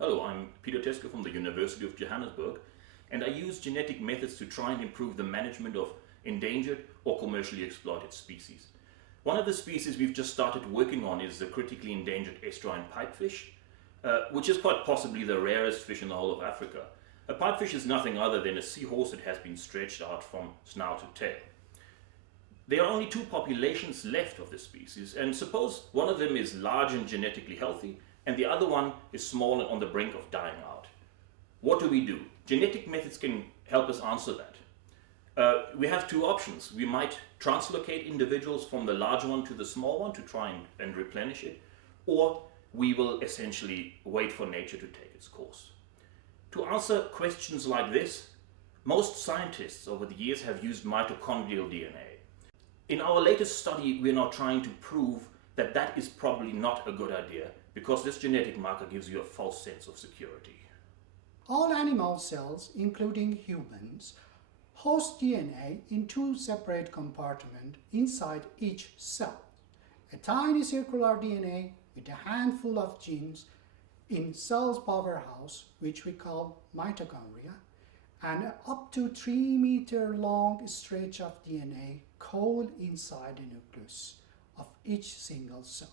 Hello, I'm Peter Teske from the University of Johannesburg, and I use genetic methods to try and improve the management of endangered or commercially exploited species. One of the species we've just started working on is the critically endangered estuarine pipefish, which is quite possibly the rarest fish in the whole of Africa. A pipefish is nothing other than a seahorse that has been stretched out from snout to tail. There are only two populations left of this species, and suppose one of them is large and genetically healthy, and the other one is small and on the brink of dying out. What do we do? Genetic methods can help us answer that. We have two options. We might translocate individuals from the large one to the small one to try and replenish it, or we will essentially wait for nature to take its course. To answer questions like this, most scientists over the years have used mitochondrial DNA. In our latest study, we are now trying to prove that that is probably not a good idea because this genetic marker gives you a false sense of security. All animal cells, including humans, host DNA in two separate compartments inside each cell. A tiny circular DNA with a handful of genes in cell's powerhouse, which we call mitochondria, and up to 3-meter long stretch of DNA coiled inside the nucleus of each single cell.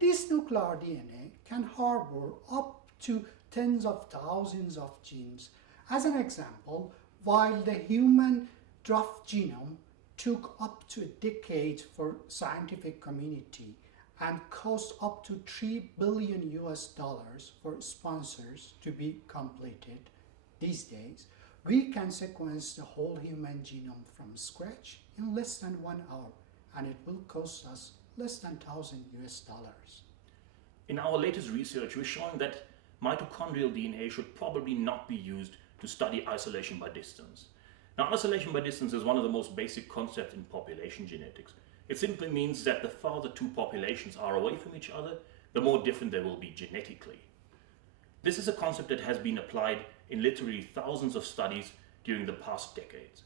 This nuclear DNA can harbor up to tens of thousands of genes. As an example, while the human draft genome took up to a decade for scientific community and cost up to $3 billion for sponsors to be completed, these days, we can sequence the whole human genome from scratch in less than 1 hour, and it will cost us less than $1,000. In our latest research, we're showing that mitochondrial DNA should probably not be used to study isolation by distance. Now, isolation by distance is one of the most basic concepts in population genetics. It simply means that the farther two populations are away from each other, the more different they will be genetically. This is a concept that has been applied in literally thousands of studies during the past decades.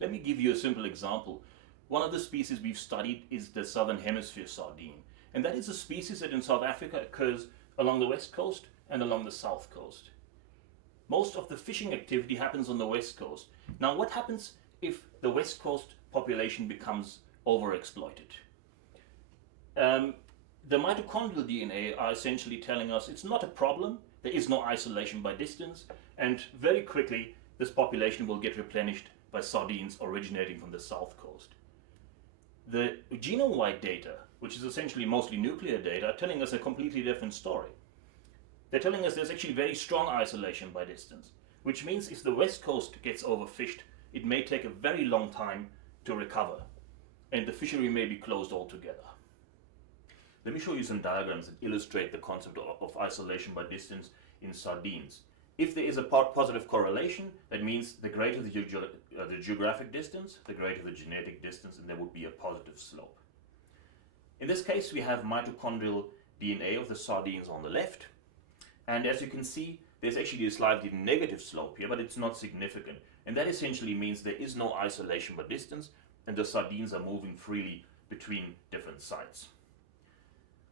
Let me give you a simple example. One of the species we've studied is the Southern Hemisphere sardine, and that is a species that in South Africa occurs along the west coast and along the south coast. Most of the fishing activity happens on the west coast. Now, what happens if the west coast population becomes overexploited? The mitochondrial DNA are essentially telling us it's not a problem, there is no isolation by distance, and very quickly this population will get replenished by sardines originating from the south coast. The genome-wide data, which is essentially mostly nuclear data, are telling us a completely different story. They're telling us there's actually very strong isolation by distance, which means if the west coast gets overfished, it may take a very long time to recover, and the fishery may be closed altogether. Let me show you some diagrams that illustrate the concept of isolation by distance in sardines. If there is a positive correlation, that means the greater the geographic distance, the greater the genetic distance, and there would be a positive slope. In this case, we have mitochondrial DNA of the sardines on the left, and as you can see, there's actually a slightly negative slope here, but it's not significant. And that essentially means there is no isolation by distance, and the sardines are moving freely between different sites.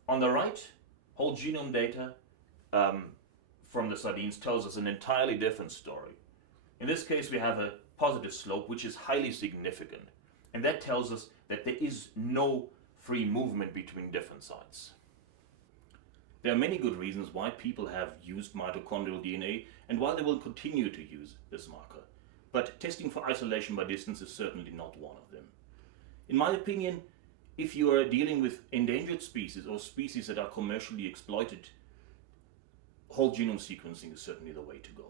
On the right, whole genome data from the sardines tells us an entirely different story. In this case, we have a positive slope, which is highly significant. And that tells us that there is no free movement between different sites. There are many good reasons why people have used mitochondrial DNA and why they will continue to use this marker. But testing for isolation by distance is certainly not one of them. In my opinion, if you are dealing with endangered species or species that are commercially exploited, whole genome sequencing is certainly the way to go.